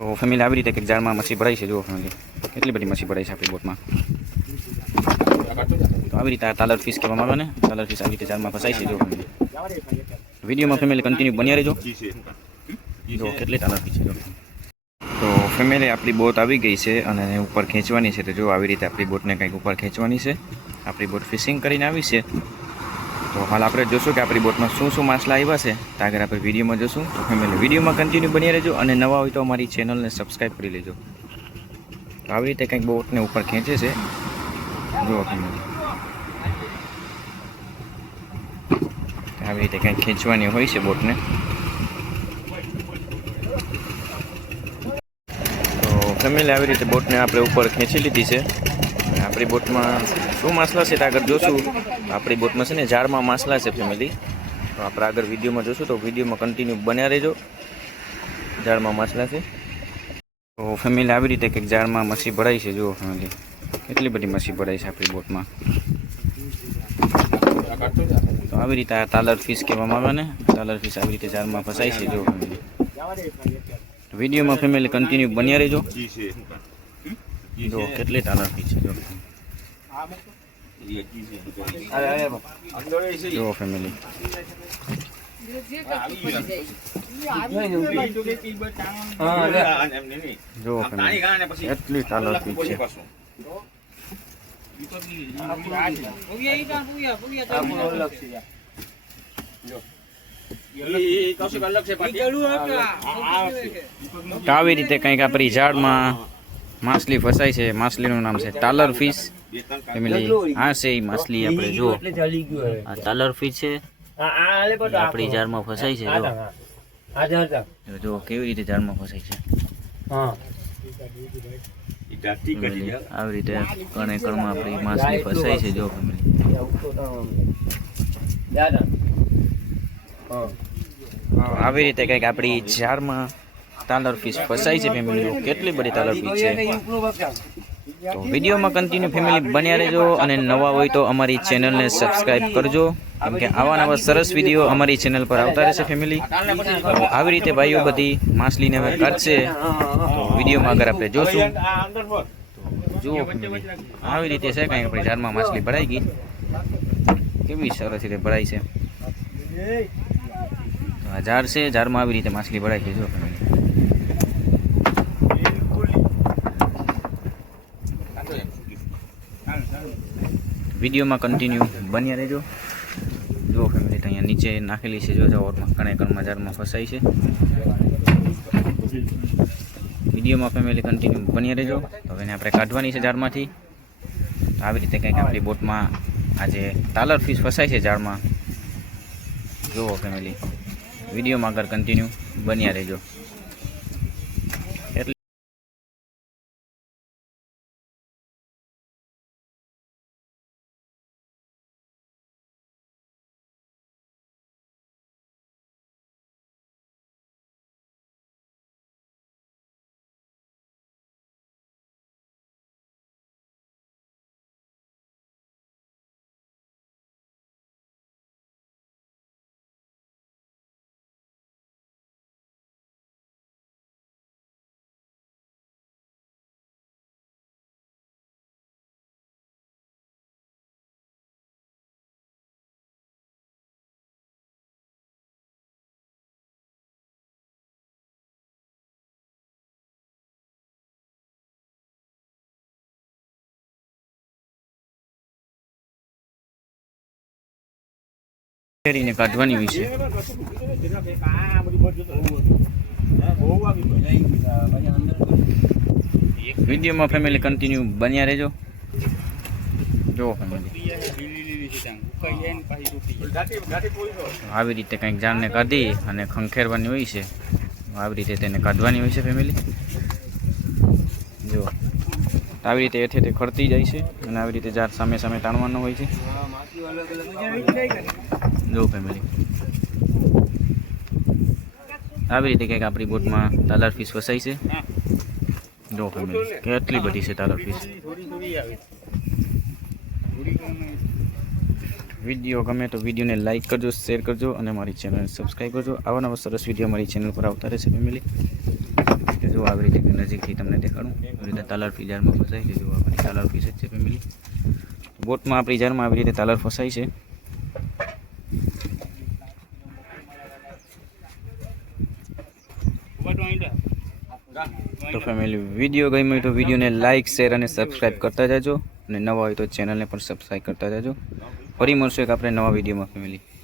તો ફેમિલી આવી રીતે કંઈક જાળમાં મચ્છી ભરાઈ છે, જુઓ ફેમિલી કેટલી બધી મચ્છી ભરાઈ છે આપણી બોટમાં. તો આવી રીતે આ તાલર ફિશ કહેવામાં આવે ને તાલર ફીસ આવી રીતે જાળમાં ફસાય છે, જુઓ ફેમિલી વિડીયોમાં ફેમિલી કન્ટિન્યુ બન્યા રહેજો. જો કેટલી તાલર ફીસ છે તો ફેમિલી આપણી બોટ આવી ગઈ છે અને ઉપર ખેંચવાની છે, તો જો આવી રીતે આપણી બોટને કંઈક ઉપર ખેંચવાની છે. આપણી બોટ ફિશિંગ કરીને આવી છે. તો હાલ આપણે જોશું કે આપણી બોટમાં શું શું માછલા આવ્યા છે. તો આગળ આપણે વિડીયોમાં જોશું. તો ફેમિલી વિડીયોમાં કન્ટિન્યુ બની રહેજો અને નવા હોય તો અમારી ચેનલને સબસ્ક્રાઈબ કરી લેજો. તો આવી રીતે કંઈક બોટને ઉપર ખેંચે છે. જુઓ ફેમિલી આવી રીતે કંઈક ખેંચવાની હોય છે બોટને. તો ફેમિલી આવી રીતે બોટને આપણે ઉપર ખેંચી લીધી છે. આપણી બોટમાં શું માછલા છે તે આગળ જોશું. આપણી બોટમાં છે ને ઝાડમાં માછલા છે ફેમિલી તો આપણે આગળ વિડીયોમાં જોશું તો વિડીયોમાં કન્ટિન્યુ બન્યા રહેજો. ઝાડમાં માછલા છે. તો ફેમિલી આવી રીતે કંઈક ઝાડમાં મસી ભરાઈ છે, જુઓ ફેમિલી કેટલી બધી મસી ભરાઈ છે આપણી બોટમાં. તો આવી રીતે આ તાલર ફિશ કહેવામાં આવે ને, તાલર ફિશ આવી રીતે ઝાડમાં ફસાય છે ફેમિલી વિડીયોમાં ફેમિલી કન્ટિન્યુ બન્યા રહેજો. જો કેટલી તાલર ફિશ છે જો જુઓ ફેમિલી જુઓ ફેમિલી એટલી તાલર છે. આવી રીતે કંઈક આપણી ઝાડમાં માછલી ફસાય છે માછલીનું નામ છે ટાલર ફિશ. ફેમિલી હા છે એ માછલી આપણે જુઓ. આ ટાલર ફિશ છે. આપણી ઝાડમાં ફસાય છે જો જો કેવી રીતે ઝાડમાં ફસાય છે. આવી રીતે કણે કણમાં આપણી માછલી ફસાય છે જો ફેમિલી. આવી રીતે કંઈક આપણી ઝાડમાં તાલર ફિશ ફસાય છે ફેમિલી કેટલી બધી તાલર ફિશ છે. તો વિડીયોમાં કન્ટિન્યુ ફેમિલી બન્યા રહેજો અને નવા હોય તો અમારી ચેનલને સબસ્ક્રાઈબ કરજો. કેમ કે આવા નવા સરસ વીડિયો અમારી ચેનલ પર આવતા રહેશે ફેમિલી આવી રીતે ભાઈઓ બધી માછલીને હવે કાઢશે. તો વિડીયોમાં આગળ આપણે જોશું જુઓ આવી રીતે છે કાંઈ આપણી ઝાડમાં માછલી ભરાઈ ગઈ. કેવી સરસ રીતે ભરાઈ છે. ઝાડ છે, ઝાડમાં આવી રીતે માછલી ભરાઈ છે. જો વિડીયોમાં કન્ટિન્યુ બન્યા રહેજો. જુઓ ફેમિલી તો અહીંયા નીચે નાખેલી છે, જો ઓરમાં કણે કર્મચારમાં ફસાઈ છે. વિડીયોમાં ફેમિલી કન્ટિન્યુ બન્યા રહેજો. તો એને આપણે કાઢવાની છે ઝાડમાંથી. આવી રીતે કંઈક આપણી બોટમાં આજે તાલર ફિશ ફસાય છે ઝાડમાં. જુઓ ફેમિલી વિડીયોમાં આગળ કન્ટિન્યુ બન્યા રહેજો. ફેરીને કાઢવાની હોય છે. વિડીયોમાં ફેમિલી કન્ટિન્યુ બન્યા રહેજો. જો આવી રીતે કંઈક જાણને કાઢી અને ખંખેરવાની હોય છે. આવી રીતે તેને કાઢવાની હોય છે ફેમિલી જો. આવી રીતે એથી તે ખડતી જાય છે અને આવી રીતે જાત સામે સામે તાણવાનો હોય છે. જો ફેમિલી આવી રીતે કંઈક આપણી બોટમાં તાલાર ફીસ ફસાઈ છે. જો ફેમિલી કેટલી બધી છે તાલાર ફીસ વીડિયો ગમે તો વિડીયોને લાઇક કરજો શેર કરજો અને મારી ચેનલને સબસ્ક્રાઈબ કરજો. આવા નવા સરસ વીડિયો મારી ચેનલ પર આવતા રહેશે ફેમિલી જો આવી રીતે નજીકથી તમને દેખાડું, આવી રીતે તાલાળફી જારમાં ફસાય છે, જો આપણી તાલાર ફીસ જ છે ફેમિલી બોટમાં આપણી જારમાં આવી રીતે તાલાર ફસાય છે. તો ફેમિલી વીડિયો ગમ્યો હોય તો વિડીયોને લાઇક શેર અને સબસ્ક્રાઈબ કરતા જજો. અને નવા હોય તો ચેનલને પણ સબસ્ક્રાઈબ કરતા જજો. ફરી મળશું એક આપણે નવા વિડીયોમાં ફેમિલી